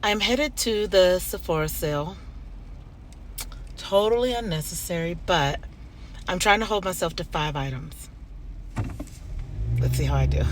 I'm headed to the Sephora sale. Totally unnecessary, but I'm trying to hold myself to 5 items. Let's see how I do.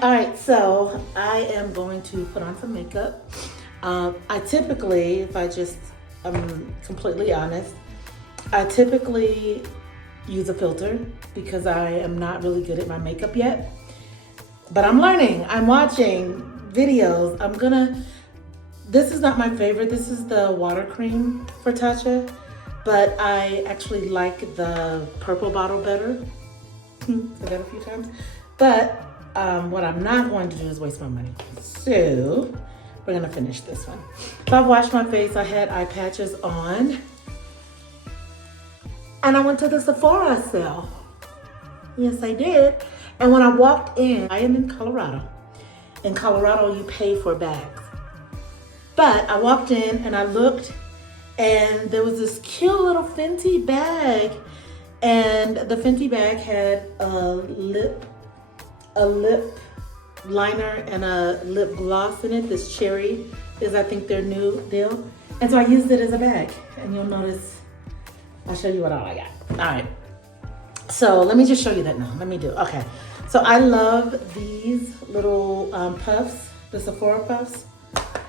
All right, so I am going to put on some makeup. I typically, if I just am completely honest, I typically use a filter because I am not really good at my makeup yet. But I'm learning. I'm watching videos. This is not my favorite. This is the water cream for Tatcha, but I actually like the purple bottle better. Said that a few times. But what I'm not going to do is waste my money. So we're gonna finish this one. So I've washed my face. I had eye patches on. And I went to the Sephora sale. Yes, I did. And when I walked in, I am in Colorado. In Colorado, you pay for bags. But I walked in and I looked, and there was this cute little Fenty bag. And the Fenty bag had a lip liner and a lip gloss in it. This cherry is, I think, their new deal. And so I used it as a bag. And you'll notice, I'll show you what all I got. All right. So let me just show you that now. Okay. So I love these little puffs, the Sephora puffs.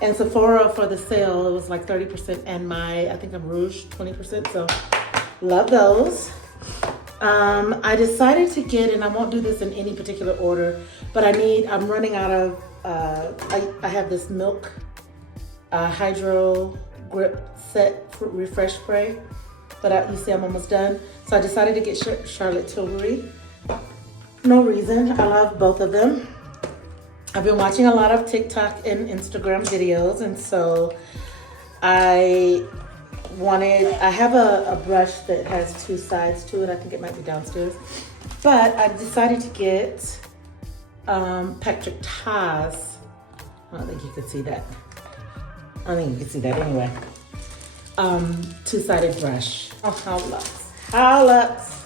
And Sephora for the sale, it was like 30%, and I think I'm Rouge 20%. So love those. I decided to get, and I won't do this in any particular order, but I'm running out of, I have this Milk Hydro Grip Set Refresh Spray, but you see I'm almost done. So I decided to get Charlotte Tilbury. No reason, I love both of them. I've been watching a lot of TikTok and Instagram videos, and so I have a brush that has two sides to it. I think it might be downstairs. But I decided to get Patrick Ta's. I don't think you could see that. I think you can see that anyway. Two-sided brush. Oh, how luxe. How luxe.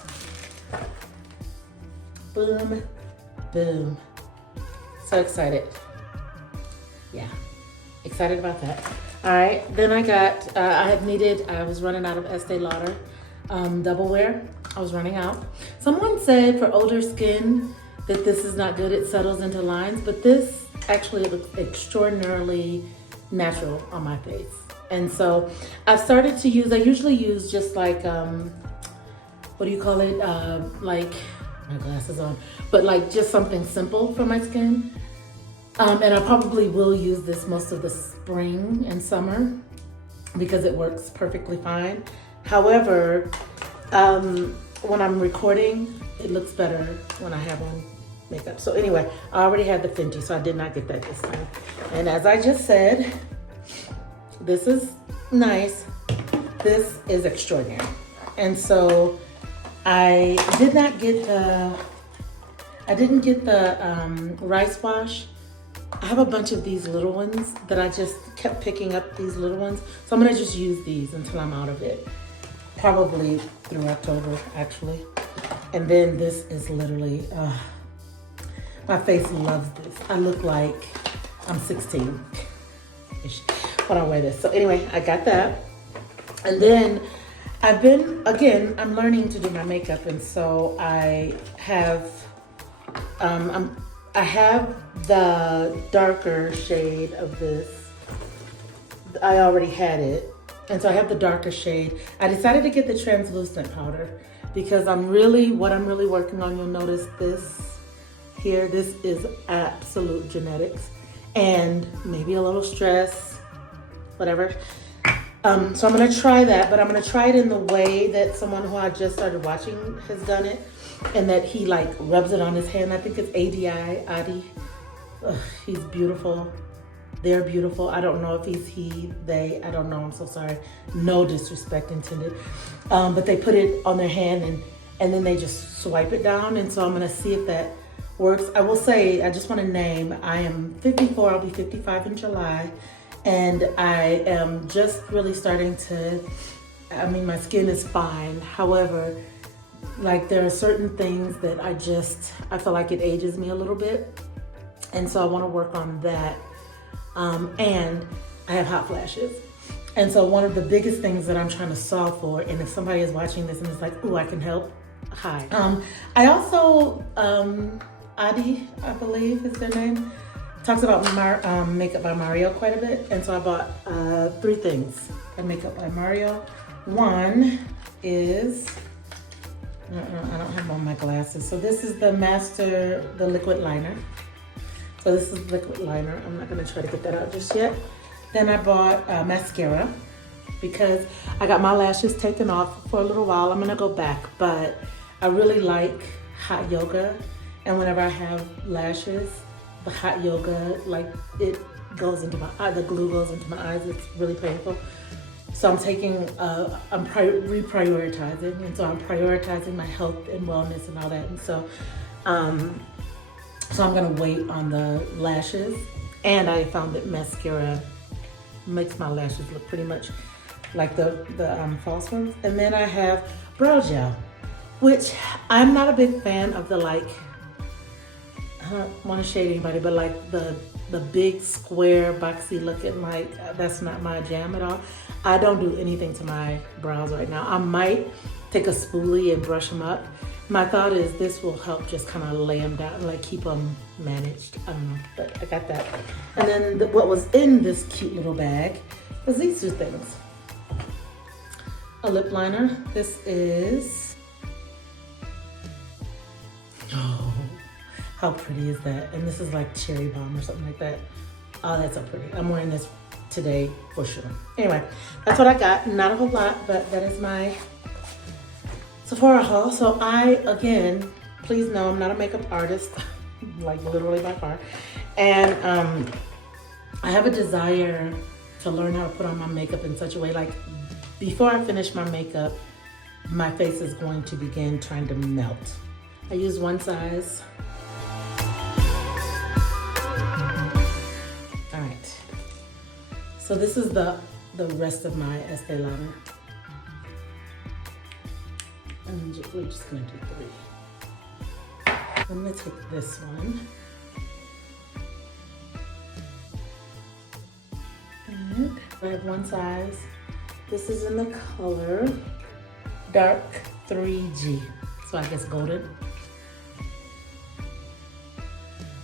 Boom, boom. So excited. Yeah, excited about that. All right, then I was running out of Estee Lauder Double Wear. I was running out. Someone said for older skin that this is not good, it settles into lines, but this actually looks extraordinarily natural on my face. And so I've started to use, I usually use just like, what do you call it? Like, my glasses on, but like just something simple for my skin. And I probably will use this most of the spring and summer because it works perfectly fine. However, when I'm recording, it looks better when I have on makeup. So anyway, I already had the Fenty, so I did not get that this time. And as I just said, this is nice. This is extraordinary. And so I didn't get the rice wash. I have a bunch of these little ones that I just kept picking up, these little ones. So I'm gonna just use these until I'm out of it. Probably through October, actually. And then this is literally, my face loves this. I look like I'm 16 when I wear this. So anyway, I got that. And then I'm learning to do my makeup, and so I have the darker shade of this. I already had it, and so I have the darker shade. I decided to get the translucent powder because what I'm really working on, you'll notice this here, this is absolute genetics and maybe a little stress, whatever. So I'm gonna try that, but I'm gonna try it in the way that someone who I just started watching has done it, and that he like rubs it on his hand. I think it's Adi. Ugh, he's beautiful. They're beautiful. I don't know if he's he, they, I don't know, I'm so sorry. No disrespect intended. But they put it on their hand and then they just swipe it down. And so I'm gonna see if that works. I will say, I just wanna name, I am 54, I'll be 55 in July. And I am just really starting to, I mean, my skin is fine. However, like there are certain things that I feel like it ages me a little bit. And so I want to work on that. And I have hot flashes. And so one of the biggest things that I'm trying to solve for, and if somebody is watching this and is like, ooh, I can help, hi. I also, Adi, I believe is their name, talks about Makeup by Mario quite a bit. And so I bought 3 things by Makeup by Mario. One is, I don't have on my glasses. So this is the liquid liner. So this is liquid liner. I'm not gonna try to get that out just yet. Then I bought mascara because I got my lashes taken off for a little while. I'm gonna go back, but I really like hot yoga. And whenever I have lashes, the hot yoga, like it goes into my eye, the glue goes into my eyes. It's really painful. So I'm reprioritizing. And so I'm prioritizing my health and wellness and all that. And so, so I'm gonna wait on the lashes. And I found that mascara makes my lashes look pretty much like the false ones. And then I have brow gel, which I'm not a big fan of the I don't want to shade anybody, but like the big square boxy looking, that's not my jam at all. I don't do anything to my brows right now. I might take a spoolie and brush them up. My thought is this will help just kind of lay them down, like keep them managed. I don't know, but I got that. And then what was in this cute little bag was these 2 things. A lip liner. This is, oh, how pretty is that? And this is like cherry bomb or something like that. Oh, that's so pretty. I'm wearing this today for sure. Anyway, that's what I got. Not a whole lot, but that is my Sephora haul. So again, please know I'm not a makeup artist, like literally by far. And I have a desire to learn how to put on my makeup in such a way, like before I finish my makeup, my face is going to begin trying to melt. I use one size. All right. So this is the rest of my Estee Lauder. And we're just gonna do 3. I'm gonna take this one. And I have one size. This is in the color Dark 3G. So I guess golden.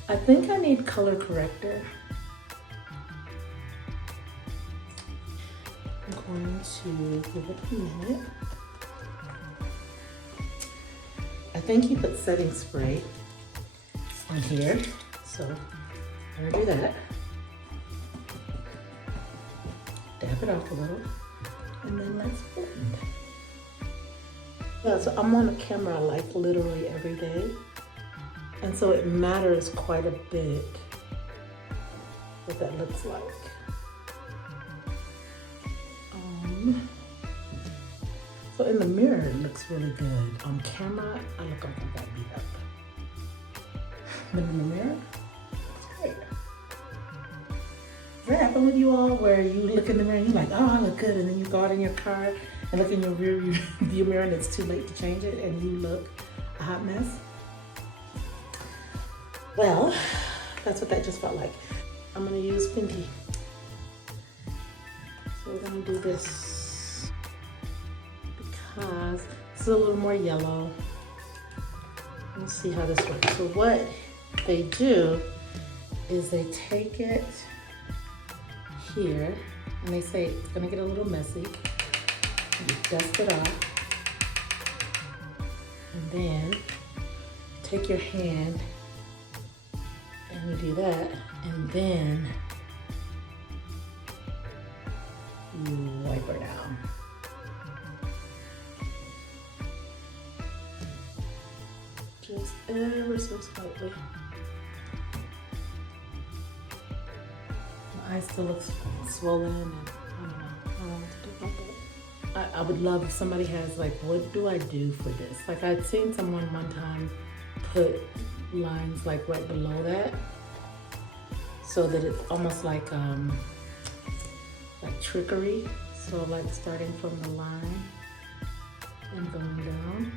I think I need color corrector. I'm going to give it a minute. I think you put setting spray on here, so I'm gonna do that. Dab it off a little, and then let's blend. Yeah, so I'm on the camera like literally every day, and so it matters quite a bit what that looks like. So in the mirror, it looks really good. On camera, I look like I got beat up. But in the mirror, it's great. Does that happen with you all where you look in the mirror and you're like, oh, I look good, and then you go out in your car and look in your rear view mirror and it's too late to change it and you look a hot mess? Well, that's what that just felt like. I'm gonna use Fenty. So we're gonna do this because it's a little more yellow. We'll see how this works. So what they do is they take it here and they say it's gonna get a little messy. You dust it off. And then take your hand and you do that, and then you wipe her down. Just ever so slightly. My eye still looks swollen, and I don't know what to do about that. I would love if somebody has like, what do I do for this? Like I'd seen someone one time put lines like right below that, so that it's almost like like trickery. So like starting from the line and going down.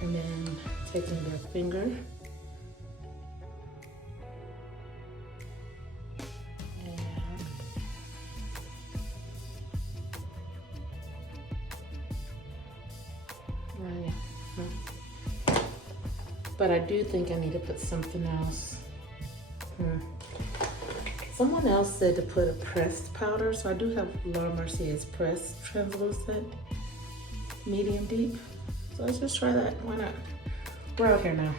And then taking their finger but I do think I need to put something else. Someone else said to put a pressed powder, so I do have Laura Mercier's pressed translucent medium deep. So let's just try that. Why not? We're out here now.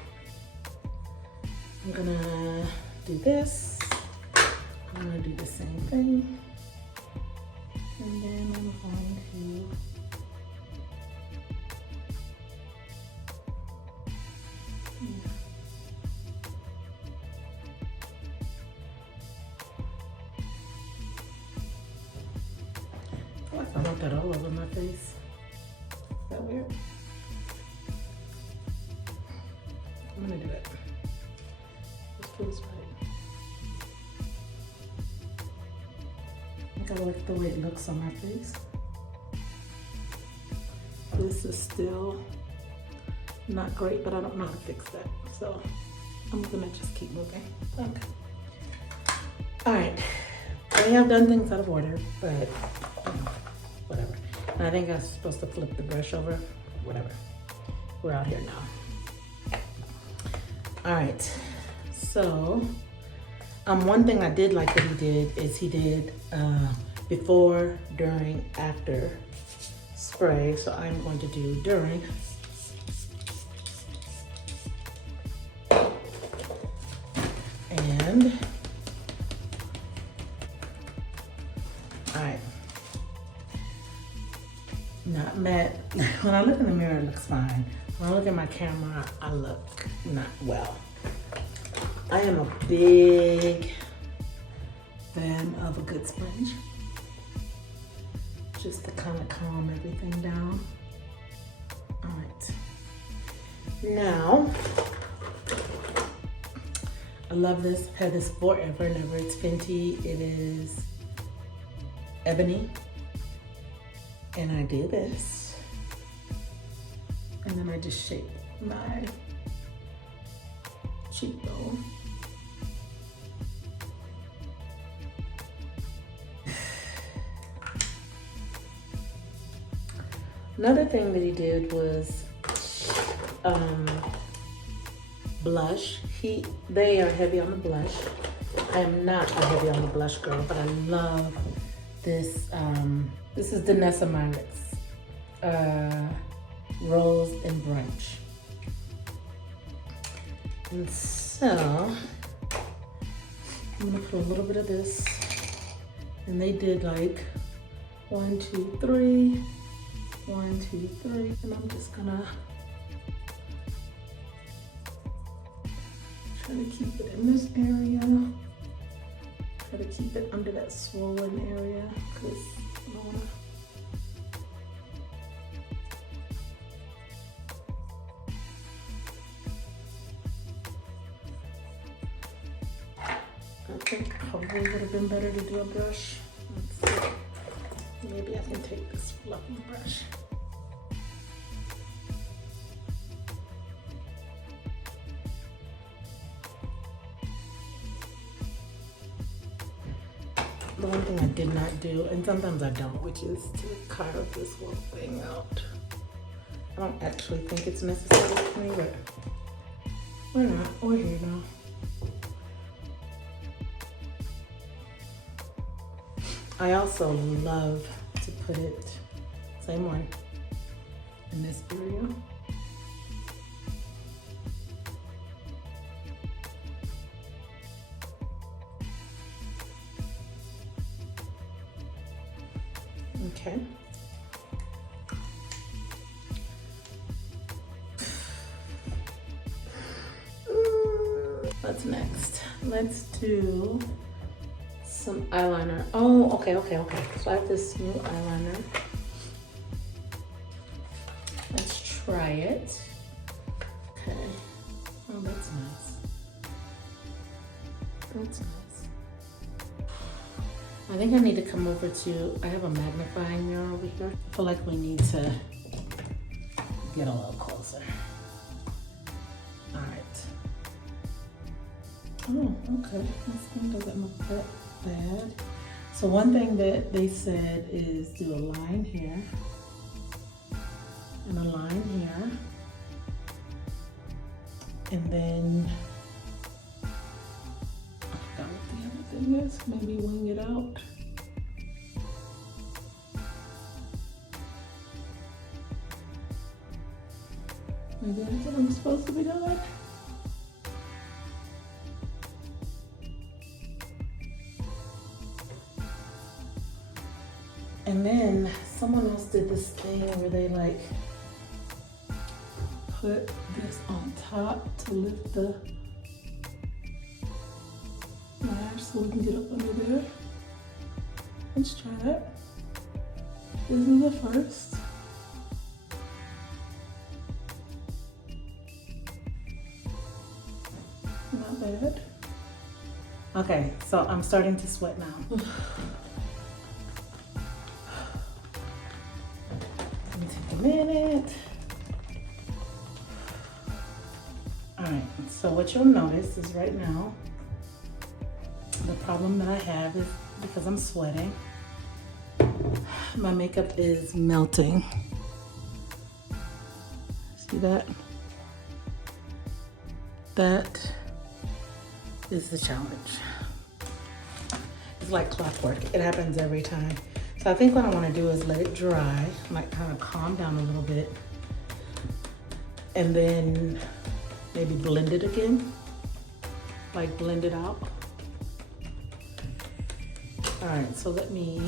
I'm gonna do this. I'm gonna do the same thing, and then I'm going to I want that all over my face. Is that weird? I'm gonna do it. This feels right. I think I like the way it looks on my face. This is still not great, but I don't know how to fix that. So I'm gonna just keep moving. Okay. All right. I have done things out of order, but whatever. And I think I was supposed to flip the brush over. Whatever. We're out here now. All right. So, one thing I did like that he did is he did before, during, after spray. So I'm going to do during. And all right. Not matte. When I look in the mirror, it looks fine. When I look at my camera, I look not well. I am a big fan of a good sponge. Just to kind of calm everything down. All right. Now, I love this. I've had this forever and ever. It's Fenty. It is ebony. And I do this. And then I just shape my cheekbone. Another thing that he did was blush. They are heavy on the blush. I am not a heavy on the blush girl, but I love this. This is Danessa Myricks Rose and Brunch. And so I'm gonna put a little bit of this. And they did like 1, 2, 3, 1, 2, 3. And I'm just gonna try to keep it in this area. Try to keep it under that swollen area because I don't wanna. I think probably would have been better to do a brush. Let's see. Maybe I can take this fluffy brush. The one thing I did not do, and sometimes I don't, which is to carve this whole thing out. I don't actually think it's necessary for me, but we're not. We're here now. I also love to put it, same one, in this area. Okay. What's next? Let's do some eyeliner. Oh, okay. So I have this new eyeliner. Let's try it. Okay. Oh, that's That's nice. I think I need to come over to, I have a magnifying mirror over here. I feel like we need to get a little closer. All right. Oh, okay. My skin doesn't look that bad. So one thing that they said is do a line here and a line here. And then, I forgot what the other thing is. Maybe wing it out. Maybe that's what I'm supposed to be doing. And then someone else did this thing where they like put this on top to lift the lash so we can get up under there. Let's try that. This is the first. Not bad. Okay, so I'm starting to sweat now. Take a minute. All right, so what you'll notice is right now, the problem that I have is because I'm sweating, my makeup is melting. See that? That is the challenge. It's like clockwork. It happens every time. So I think what I want to do is let it dry, like kind of calm down a little bit, and then maybe blend it again, like blend it out. All right, so let me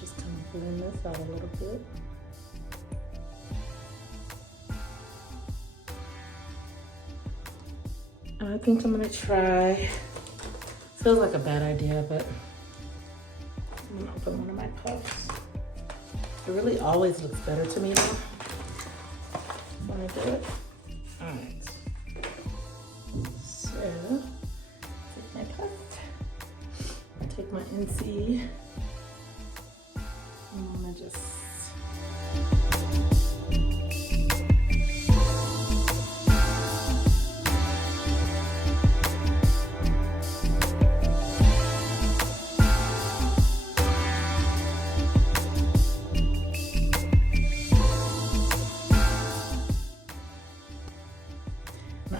just kind of blend this out a little bit. And I think I'm gonna try, feels like a bad idea, but I'm gonna open one of my puffs. It really always looks better to me though when I do it. All right, so take my puff, take my NC, I'm gonna just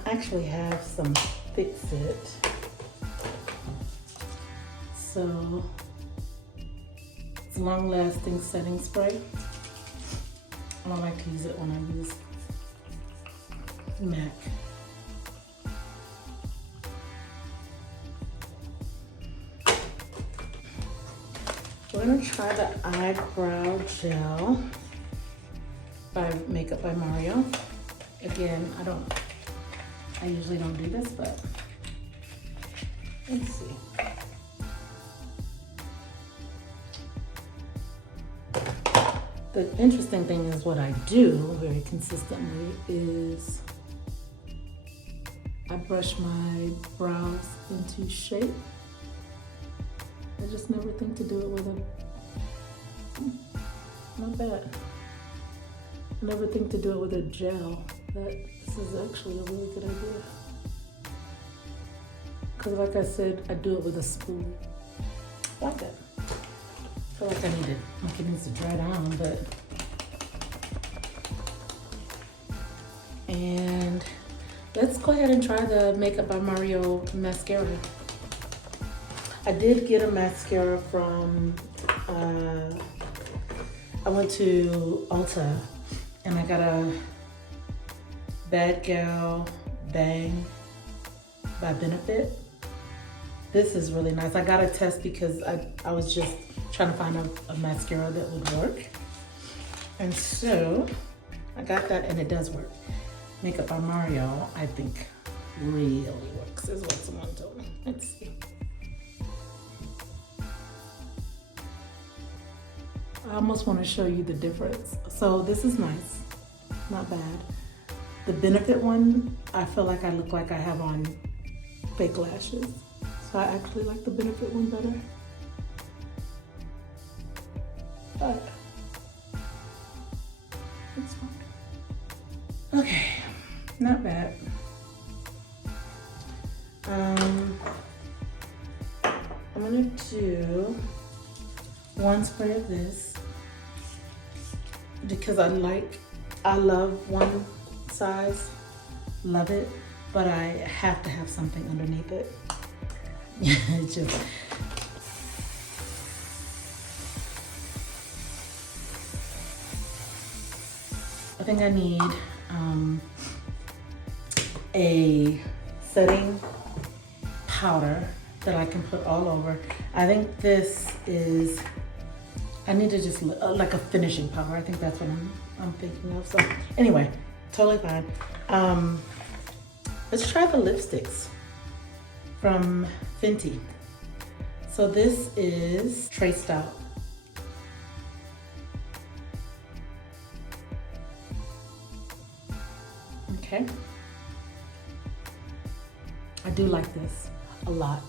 actually have some Fix It. So it's long lasting setting spray. I don't like to use it when I use MAC. We're gonna try the eyebrow gel by Makeup by Mario. Again, I usually don't do this, but let's see. The interesting thing is what I do very consistently is I brush my brows into shape. I just never think to do it with not bad. I never think to do it with a gel, but this is actually a really good idea. Because like I said, I do it with a spoon. I like it. I feel like I need it. Like it needs to dry down, but. And let's go ahead and try the Makeup by Mario mascara. I did get a mascara from, I went to Ulta and I got a Bad Gal Bang by Benefit. This is really nice. I got a test because I was just trying to find a mascara that would work. And so I got that and it does work. Makeup by Mario, I think, really works, is what someone told me. Let's see. I almost want to show you the difference. So this is nice, not bad. The Benefit one, I feel like I look like I have on fake lashes. So I actually like the Benefit one better. But it's fine. Okay, not bad. I'm gonna do one spray of this because I love one size, love it, but I have to have something underneath it. It's just, I think I need a setting powder that I can put all over. I think this is, I need to just like a finishing powder. I think that's what I'm thinking of. So anyway, totally fine. Let's try the lipsticks from Fenty. So this is Traced Out. Okay. I do like this a lot.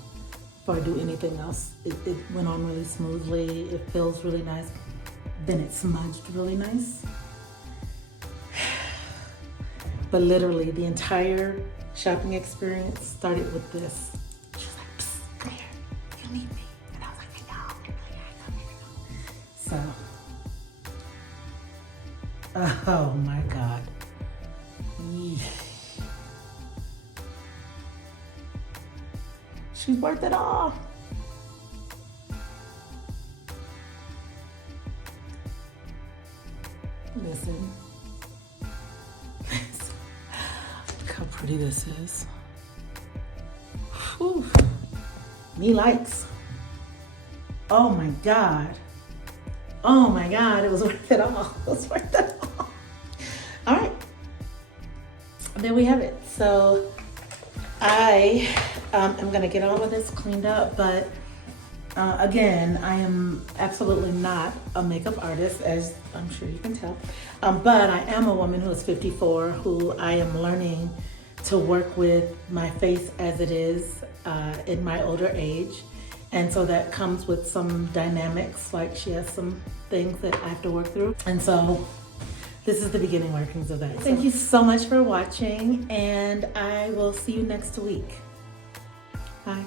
Before I do anything else, it went on really smoothly. It feels really nice. Then it smudged really nice. But literally the entire shopping experience started with this. She was like, psst, come here, you need me. And I was like, I know. Come here. So, oh my God. She's worth it all. Listen. Look how pretty this is. Whew. Me likes. Oh my God. Oh my God, it was worth it all. It was worth it all. All right. There we have it. So I am gonna get all of this cleaned up, but again, I am absolutely not a makeup artist, as I'm sure you can tell. But I am a woman who is 54, who I am learning to work with my face as it is in my older age. And so that comes with some dynamics, like she has some things that I have to work through. And so this is the beginning workings of that. Thank you so much for watching, and I will see you next week. Bye.